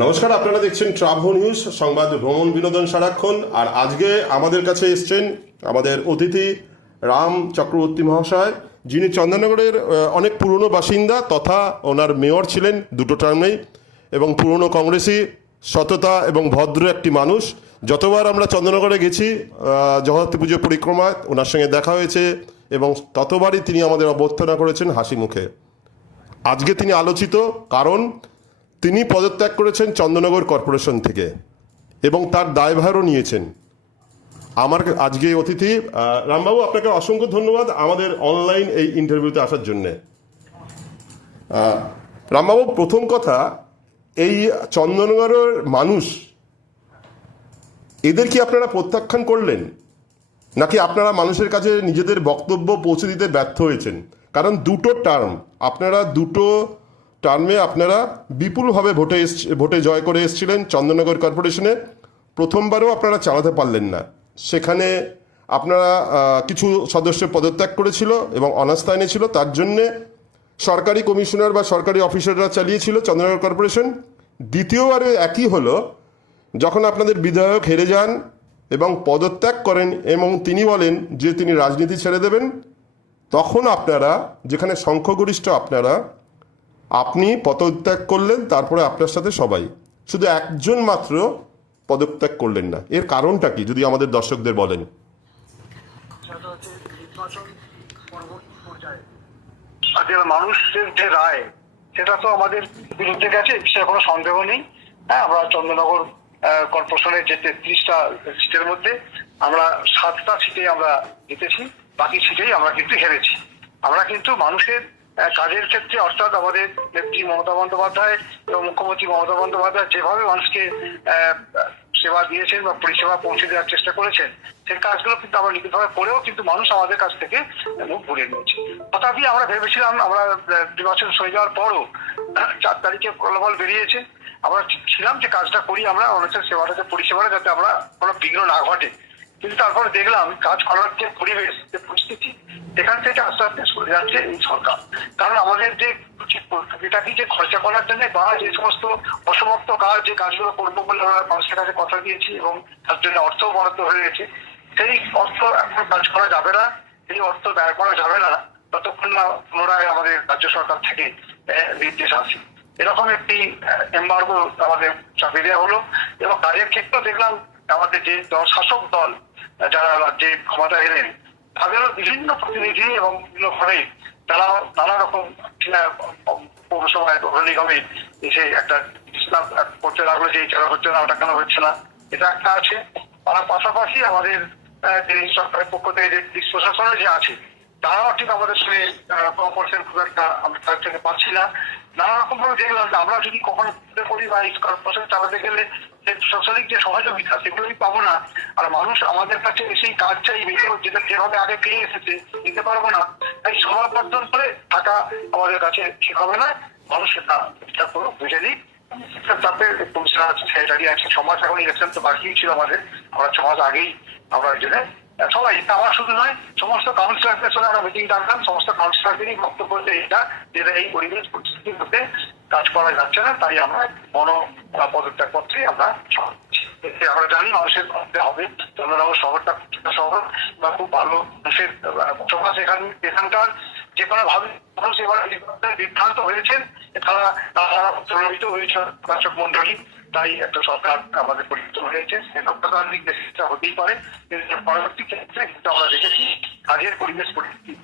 নমস্কার, আপনারা দেখছেন ট্রাভো নিউজ সংবাদ, ভ্রমণ বিনোদন সারাক্ষণ। আর আজকে আমাদের কাছে এসছেন আমাদের অতিথি রাম চক্রবর্তী মহাশয়, যিনি চন্দননগরের অনেক পুরনো বাসিন্দা তথা ওনার মেয়র ছিলেন দুটো টার্মেই, এবং পুরনো কংগ্রেসি, সততা এবং ভদ্র একটি মানুষ। যতবার আমরা চন্দননগরে গেছি জগদ্ধাত্রী পুজো পরিক্রমায় ওনার সঙ্গে দেখা হয়েছে এবং ততবারই তিনি আমাদের অভ্যর্থনা করেছেন হাসি মুখে। আজকে তিনি আলোচিত কারণ তিনি পদত্যাগ করেছেন চন্দননগর কর্পোরেশন থেকে এবং তার দায়ভারও নিয়েছেন। আমার আজকে অতিথি রামবাবু, আপনাকে অসংখ্য ধন্যবাদ আমাদের অনলাইন এই ইন্টারভিউতে আসার জন্যে। রামবাবু, প্রথম কথা, এই চন্দননগরের মানুষ এদের কি আপনারা প্রত্যাখ্যান করলেন, নাকি আপনারা মানুষের কাছে নিজেদের বক্তব্য পৌঁছে দিতে ব্যর্থ হয়েছেন? কারণ দুটো টার্মে আপনারা বিপুলভাবে ভোটে জয় করে এসেছিলেন চন্দননগর কর্পোরেশনে। প্রথমবারও আপনারা চালাতে পারলেন না, সেখানে আপনারা কিছু সদস্য পদত্যাগ করেছিল এবং অনাস্থা এনেছিল, তার জন্যে সরকারি কমিশনার বা সরকারি অফিসাররা চালিয়েছিল চন্দননগর কর্পোরেশন। দ্বিতীয়বারে একই হলো, যখন আপনাদের বিধায়ক হেরে যান এবং পদত্যাগ করেন এবং তিনি বলেন যে তিনি রাজনীতি ছেড়ে দেবেন, তখন আপনারা, যেখানে সংখ্যাগরিষ্ঠ আপনি পদত্যাগ করলেন, তারপরে আপনার সাথে সবাই, শুধু একজন মাত্র পদত্যাগ করলেন না। এর কারণটা কি যদি আমাদের দর্শকদের বলেন? মানুষের যে রায় সেটা তো আমাদের বিরুদ্ধে গেছে, বিষয়ে কোনো সন্দেহ নেই। হ্যাঁ, আমরা চন্দননগর কর্পোরেশনের যে 33টা সিটের মধ্যে আমরা 7টা সিটে আমরা জিতেছি, বাকি সিটেই আমরা কিন্তু হেরেছি। আমরা কিন্তু মানুষের কাজের ক্ষেত্রে, অর্থাৎ আমাদের নেত্রী মমতা বন্দ্যোপাধ্যায় এবং মুখ্যমন্ত্রী মমতা বন্দ্যোপাধ্যায় যেভাবে মানুষকে সেবা দিয়েছেন বা পরিষেবা পৌঁছে দেওয়ার চেষ্টা করেছেন, সেই কাজগুলো কিন্তু আমরা নিখুঁতভাবে করেও কিন্তু মানুষ আমাদের কাছ থেকে মুখ ঘুরিয়ে নিয়েছে। তথাপি আমরা ভেবেছিলাম, আমরা নির্বাচন হয়ে যাওয়ার পরও 4 তারিখে ফলাফল বেরিয়েছে, আমরা ছিলাম যে কাজটা করি আমরা মানুষের সেবাটাতে, পরিষেবাটা যাতে আমরা কোনো বিঘ্ন না ঘটে। কিন্তু তারপরে দেখলাম কাজ করার যে পরিবেশ, যে পরিস্থিতি, সেখান থেকে আস্তে আস্তে সরে যাচ্ছে এই সরকার। কারণ আমাদের যে এটাকে যে খরচা করার জন্য বা যে সমস্ত অসমাপ্ত কাজ, যে কাজগুলো করবো বলে আমরা মানুষের কাছে কথা দিয়েছি এবং তার জন্য অর্থও বরাদ্দ হয়ে গেছে, সেই অর্থ এখন কাজ করা যাবে না, সেই অর্থ ব্যয় করা যাবে না ততক্ষণ না পুনরায় আমাদের রাজ্য সরকার থেকে নির্দেশ আসে। এরকম একটি এমবার্গো আমাদের চাপে দেওয়া হলো এবং কাজের ক্ষেত্রেও দেখলাম আমাদের যে শাসক দল যারা রাজ্যে ক্ষমতা এলেন, তাদেরও বিভিন্ন প্রতিনিধি এবং বিভিন্ন ঘরে তারা নানা রকম পৌরসভায় নিগমে এসে একটা করতে লাগলো যে এটা হচ্ছে না, ওটা কেন হচ্ছে না, এটা একটা আছে। তার পাশাপাশি আমাদের যে সরকারের পক্ষ থেকে যে পুলিশ প্রশাসনের যে আছে, তারাও ঠিক আমাদের সঙ্গে কোঅপারেশন খুব একটা আমরা তাদের থেকে পাচ্ছি না। নানা রকম ভাবে দেখলাম যে আমরা যদি কখনো করি বা এই কর্পোরেশন চালাতে গেলে যে প্রশাসনিক যে সহযোগিতা, সেগুলোই পাবো না। আর মানুষ আমাদের কাছে সেই কাজ চাইবে, যেটা যেভাবে আগে পেয়ে এসেছে দিতে পারবো না। তাই সমাবর্তন করে থাকা আমাদের কাছে ঠিক হবে না। মানুষ সেটা বুঝে নিই। তারপরে সেক্রেটারি আছে, 6 মাস এখন ইলেকশন তো বাকি ছিল আমাদের, আমরা 6 মাস আগেই আমরা জেনে সবাই, আমার শুধু নয়, সমস্ত কাউন্সিলরদের সঙ্গে আমরা মিটিং ডাকলাম, সমস্ত কাউন্সিলরদেরই বক্তব্য যে যেটা এই পরিবেশ পরিস্থিতির মধ্যে কাজ করা যাচ্ছে না, তাই আমরা পদত্যাগ পত্রে আমরা আমরা জানি মানুষের হবে চন্দ্রনগর শহরটা শহর বা খুব ভালো মানুষের বসবাস, এখানকার যে কোনো ভাবে মানুষ এবার বিভ্রান্ত হয়েছেন, তারা প্রভাবিত হয়েছে শাসক মন্ডলী, তাই একটা সরকার আমাদের পরিবর্তন হয়েছে। দিক চেষ্টা হতেই পারে, কিন্তু পরবর্তী ক্ষেত্রে কিন্তু আমরা দেখেছি কাজের পরিবেশ পরিস্থিতি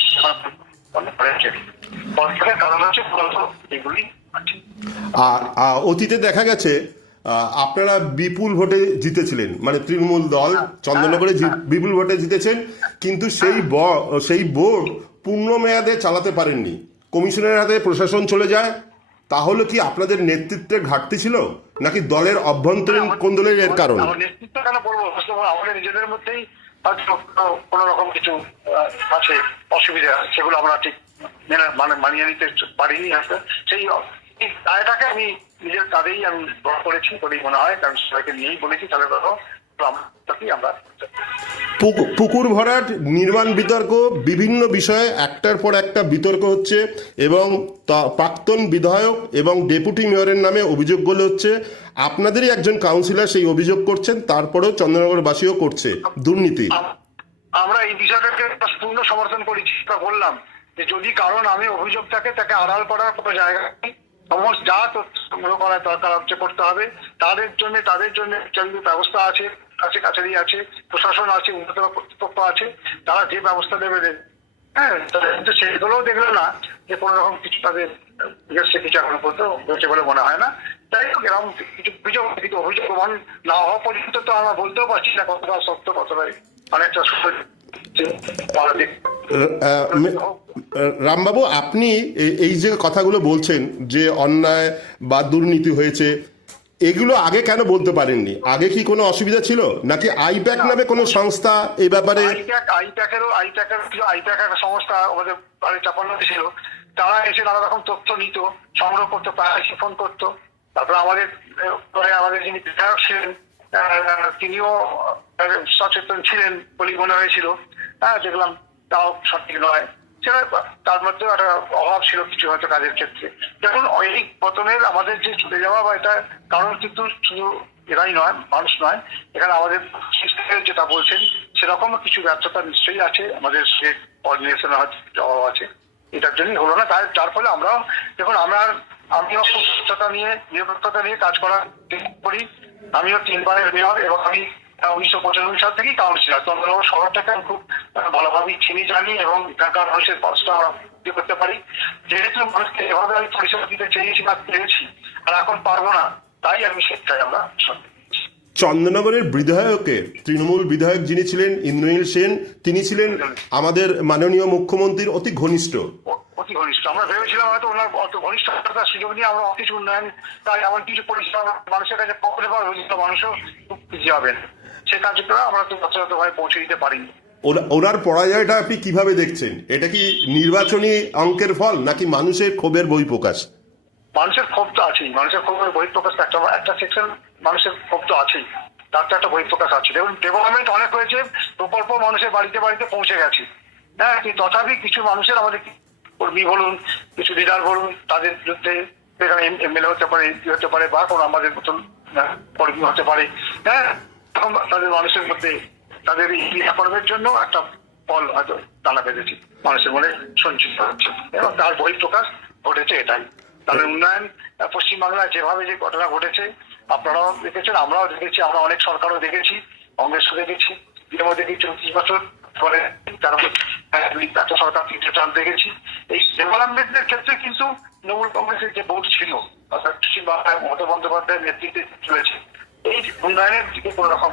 কারণ হচ্ছে মূলত এগুলি আছে। আর অতীতে দেখা গেছে আপনারা বিপুল ভোটে জিতেছিলেন, মানে তৃণমূল দল চন্দননগরে বিপুল ভোটে জিতেছেন, কিন্তু সেই বোর্ড পূর্ণ মেয়াদে চালাতে পারেননি, কমিশনের হাতে প্রশাসন চলে যায়। তাহলে কি আপনাদের নেতৃত্বের ঘাটতি ছিল, নাকি দলের অভ্যন্তরীণ কোন্দলের এর কারণ? নেতৃত্ব কেন বলবো, আমাদের নিজেদের মধ্যেই কোন রকম কিছু আছে অসুবিধা, সেগুলো আমরা ঠিক মানিয়ে নিতে পারিনি। সেই দায়টাকে আমি নিজের কাজেই আমি গ্রহণ করেছি বলেই মনে হয়, কারণ সবাইকে নিয়েই বলেছি তাহলে আমরা পুকুর ভরাট নির্মাণ বিতর্ক বিভিন্ন বিষয়ে একটার পর একটা বিতর্ক হচ্ছে এবং প্রাক্তন বিধায়ক এবং ডেপুটি মেয়রের নামে অভিযোগগুলো হচ্ছে। আপনাদেরই একজন কাউন্সিলর সেই অভিযোগ করছেন, তারপরেও চন্দননগরবাসীও করছে দুর্নীতি। আমরা এই বিষয়টাকে পূর্ণ সমর্থন করেছি। বললাম যে যদি কারণ আমি অভিযোগ থাকে তাকে আড়াল করার কোনো জায়গা নেই। সমস্ত যা সংগ্রহ করার দরকার হচ্ছে করতে হবে। তাদের জন্য ব্যবস্থা আছে, কাছারি আছে, প্রশাসন আছে, উন্নত কর্তৃপক্ষ আছে, তারা যে ব্যবস্থা দেবে দেবে। হ্যাঁ, কিন্তু সেগুলোও দেখলো না যে কোনো রকম কিছু তাদের কিছু এখনো পর্যন্ত হয়েছে বলে মনে হয় না। তাই এরকম কিছু অভিযোগ প্রমাণ না হওয়া পর্যন্ত তো আমরা বলতেও পারছি না কতটা সত্য, কতটা অনেকটা রামবাবু, আপনি এই যে কথাগুলো বলছেন যে অন্যায় বা দুর্নীতি হয়েছে, এগুলো আগে কেন বলতে পারেননি? আগে কি কোনো অসুবিধা ছিল নাকি আইপ্যাক নামে কোনো সংস্থা এই ব্যাপারে? আইপ্যাক একটা সংস্থা আমাদের বাড়ি চাপানো ছিল। তারা এসে নানা রকম তথ্য নিত, সংগ্রহ করতো, প্রায় ফোন করতো। তারপরে আমাদের যিনি বিধায়ক ছিলেন তিনিও সচেতন ছিলেন বলে মনে হয়েছিল। হ্যাঁ, দেখলাম তাও সঠিক নয়। সেটা তার মধ্যেও একটা অভাব ছিল কিছু হয়তো কাজের ক্ষেত্রে। দেখুন, ওই পতনের আমাদের যে চলে যাওয়া বা এটা কারণ কিন্তু শুধু এরাই নয়, মানুষ নয়। এখানে আমাদের যেটা বলছেন সেরকম কিছু ব্যর্থতা নিশ্চয়ই আছে, আমাদের স্টেট অর্গানাইজেশনের অভাব আছে। এটার জন্যই হলো না। যার ফলে আমরাও দেখুন, আমিও খুব নিরপেক্ষতা নিয়ে কাজ করি। আমিও 3 বারের মেয়র এবং আমি 1995 সাল থেকেই কাউন্সিলর। চন্দননগর শহরটাকে আমি খুব ভালোভাবেই চিনি, জানি এবং এখানকার মানুষের কষ্ট আমরা করতে পারি। যেহেতু মানুষকে এভাবে আমি পরিষেবা দিতে চেয়েছি বা পেরেছি, আর এখন পারবো না, তাই আমি সেটাই আমরা চন্দননগরের বিধায়কে তৃণমূল বিধায়ক যিনি ছিলেন ইন্দ্রনীল সেন, তিনি ছিলেন আমাদের মাননীয় মুখ্যমন্ত্রীর অতি ঘনিষ্ঠ। আমরা ভেবেছিলাম হয়তো ওনার অত ঘনিষ্ঠতার সুযোগ নিয়ে আমরা কিছু উন্নয়ন, তাই এমন কিছু পরিষেবা মানুষের কাছে পৌঁছে পাওয়া মানুষও যাবেন, সে কাজগুলো আমরা তো যথাযথভাবে পৌঁছে দিতে পারিনি। ওনার পরাজয়টা আপনি কিভাবে দেখছেন? এটা কি নির্বাচনী অঙ্কের ফল নাকি মানুষের ক্ষোভের বহিঃপ্রকাশ? মানুষের ক্ষোভ তো আছেই, মানুষের ক্ষোভের বহিঃপ্রকাশ একটা সেকশন মানুষের ক্ষোভ তো আছেই, তার তো একটা বহিঃপ্রকাশ আছে। দেখুন, ডেভেলপমেন্ট অনেক হয়েছে, প্রকল্প মানুষের বাড়িতে বাড়িতে পৌঁছে গেছে। হ্যাঁ, কিন্তু তথাপি কিছু মানুষের, আমাদের কর্মী বলুন, কিছু লিডার বলুন, তাদের বিরুদ্ধে এমএলএ হতে পারে, এমপি হতে পারে, বা কোনো আমাদের মতন কর্মী হতে পারে। হ্যাঁ, তাদের মানুষের মধ্যে তাদের কর্মের জন্য একটা ফল হয়তো টানা বেঁধেছে, মানুষের মনে সঞ্চিত হচ্ছে এবং তার বহিঃপ্রকাশ ঘটেছে এটাই। তাদের উন্নয়ন পশ্চিমবাংলায় যেভাবে যে ঘটনা ঘটেছে আপনারাও দেখেছেন, আমরাও দেখেছি, আমরা অনেক সরকারও দেখেছি, কংগ্রেসও দেখেছি, এর মধ্যে 34 বছর পরে তারা একটা সরকার 3টে টার্ম দেখেছি। এই ডেভেলপমেন্টের ক্ষেত্রে কিন্তু তৃণমূল কংগ্রেসের যে বোর্ড ছিল অর্থাৎ পশ্চিমবাংলায় মমতা বন্দ্যোপাধ্যায়ের নেতৃত্বে চলেছে, এই উন্নয়নের দিকে কোনো রকম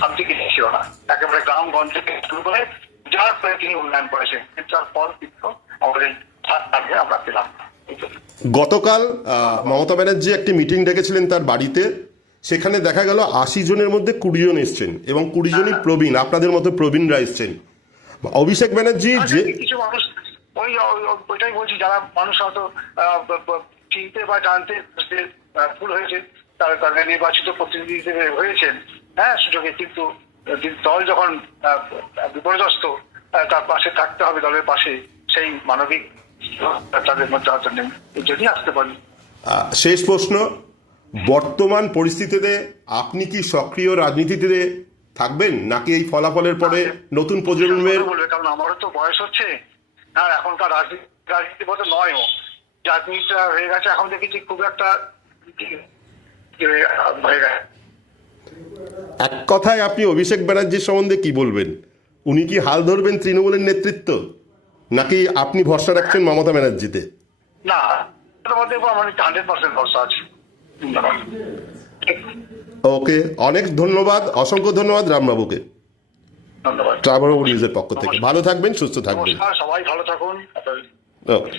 শান্তি কিছু ছিল না। একেবারে গ্রামগঞ্জ থেকে শুরু করে যার ফলে তিনি উন্নয়ন করেছেন, কিন্তু তারপর কিন্তু আমাদের আমরা পেলাম। গতকাল মমতা ব্যানার্জি একটি মিটিং ডেকেছিলেন তার বাড়িতে, সেখানে দেখা গেল 80 জনের মধ্যে 20 জন এসছেন এবং 20 জনই প্রবীণ, আপনাদের মতো প্রবীণরা এসছেন। অভিষেক ব্যানার্জি যে কিছু মানুষ ওইটাই বলছি, যারা মানুষ হয়তো চিনতে বা জানতে ভুল হয়েছে, তাদের নির্বাচিত প্রতিনিধি হিসেবে হয়েছেন, হ্যাঁ, সুযোগে, কিন্তু দল যখন বিপর্যস্ত তার পাশে থাকতে হবে, দলের পাশে, সেই মানবিক তাদের মধ্যে হয়তো নেই, যদি আসতে পারি। শেষ প্রশ্ন, বর্তমান পরিস্থিতিতে আপনি কি সক্রিয় রাজনীতিতে থাকবেন নাকি এই ফলাফলের পরে নতুন প্রজন্মের? কারণ আমারও তো বয়স হচ্ছে, আর এখনকার রাজনীতি বলতে নয়ও, রাজনীতিটা হয়ে গেছে, এখন দেখেছি খুব একটা হয়ে গেছে। এক কথায় আপনি অভিষেক ব্যানার্জির সম্বন্ধে কি বলবেন? উনি কি হাল ধরবেন তৃণমূলের নেতৃত্ব, নাকি আপনি ভরসা রাখছেন মমতা ব্যানার্জিতে? না, আমার 100% ভরসা আছে। ওকে, অনেক ধন্যবাদ, অসংখ্য ধন্যবাদ রামবাবুকে, ধন্যবাদ। ট্রাভেল নিউজের পক্ষ থেকে। ভালো থাকবেন, সুস্থ থাকবেন। সবাই ভালো থাকুন। ওকে।